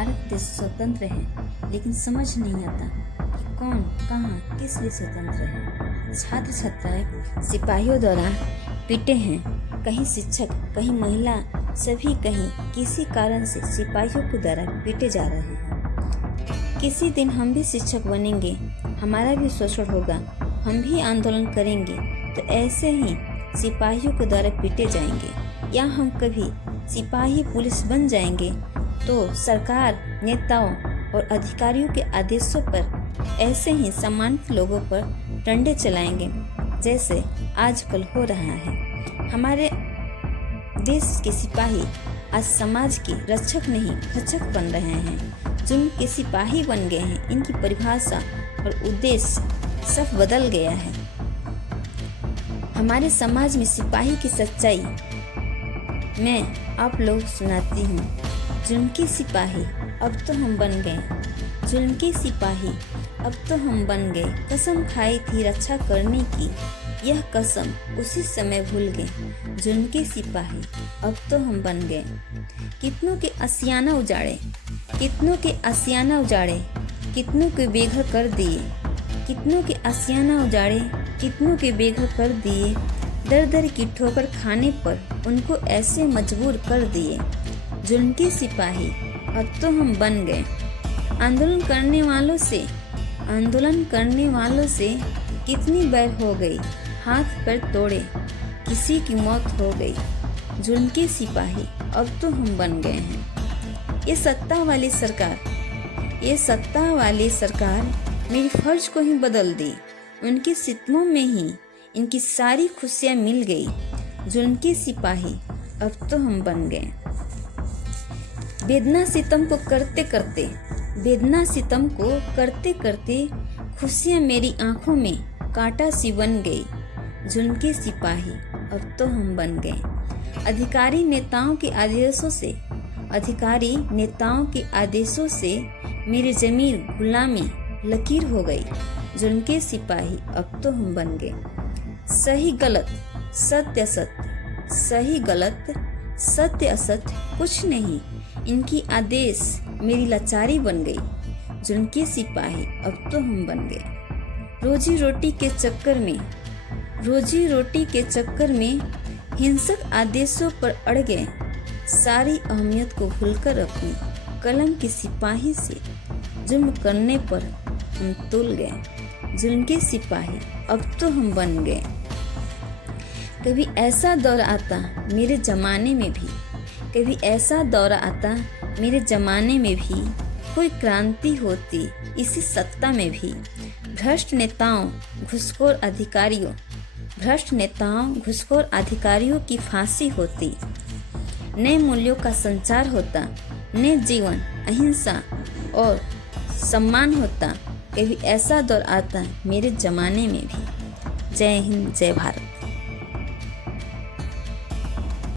भारत देश स्वतंत्र है, लेकिन समझ नहीं आता कि कौन कहाँ किस लिए स्वतंत्र है। छात्र छात्राएं सिपाहियों द्वारा पीटे हैं, कहीं शिक्षक, कहीं महिला, सभी कहीं किसी कारण से सिपाहियों के द्वारा पीटे जा रहे हैं। किसी दिन हम भी शिक्षक बनेंगे, हमारा भी शोषण होगा, हम भी आंदोलन करेंगे तो ऐसे ही सिपाहियों के द्वारा पीटे जाएंगे। या हम कभी सिपाही पुलिस बन जाएंगे तो सरकार, नेताओं और अधिकारियों के आदेशों पर ऐसे ही सम्मानित लोगों पर डंडे चलाएंगे जैसे आजकल हो रहा है। हमारे देश के सिपाही आज समाज के रक्षक नहीं भक्षक बन रहे हैं। जो के सिपाही बन गए हैं, इनकी परिभाषा और उद्देश्य सब बदल गया है। हमारे समाज में सिपाही की सच्चाई मैं आप लोग सुनाती हूँ। जुल्म के सिपाही अब तो हम बन गए, जुल्म के सिपाही अब तो हम बन गए। कसम खाई थी रक्षा करने की, यह कसम उसी समय भूल गए। जुल्म के सिपाही अब तो हम बन गए। कितनों के आशियाना उजाड़े, कितनों के आशियाना उजाड़े, कितनों के बेघर कर दिए, कितनों के आशियाना उजाड़े, कितनों के बेघर कर दिए। दर दर की ठोकर खाने पर उनको ऐसे मजबूर कर दिए। जुल्म के सिपाही अब तो हम बन गए। आंदोलन करने वालों से कितनी बैर हो गई, हाथ पैर तोड़े, किसी की मौत हो गई। जुल्म के सिपाही अब तो हम बन गए हैं। ये सत्ता वाली सरकार मेरी फर्ज को ही बदल दी। उनके सितमों में ही इनकी सारी खुशियाँ मिल गई। जुल्म के सिपाही अब तो हम बन गए। बेदना सितम को करते करते खुशियाँ मेरी आंखों में कांटा सी बन गई। जुल्म के सिपाही अब तो हम बन गए। अधिकारी नेताओं के आदेशों से मेरी जमीन गुलामी लकीर हो गई। जुल्म के सिपाही अब तो हम बन गए। सही गलत सत्य असत्य कुछ नहीं, इनकी आदेश मेरी लाचारी बन गई। जुल्म के सिपाही अब तो हम बन गए। रोजी रोटी के चक्कर में हिंसक आदेशों पर अड़ गए। सारी अहमियत को भूलकर अपनी कलम के सिपाही से जुल्म करने पर हम तुल गए। जुल्म के सिपाही अब तो हम बन गए। कभी ऐसा दौर आता मेरे ज़माने में भी, कोई क्रांति होती इसी सत्ता में भी। भ्रष्ट नेताओं घुसखोर अधिकारियों की फांसी होती। नए मूल्यों का संचार होता, नए जीवन, अहिंसा और सम्मान होता। कभी ऐसा दौर आता मेरे ज़माने में भी। जय हिंद, जय भारत।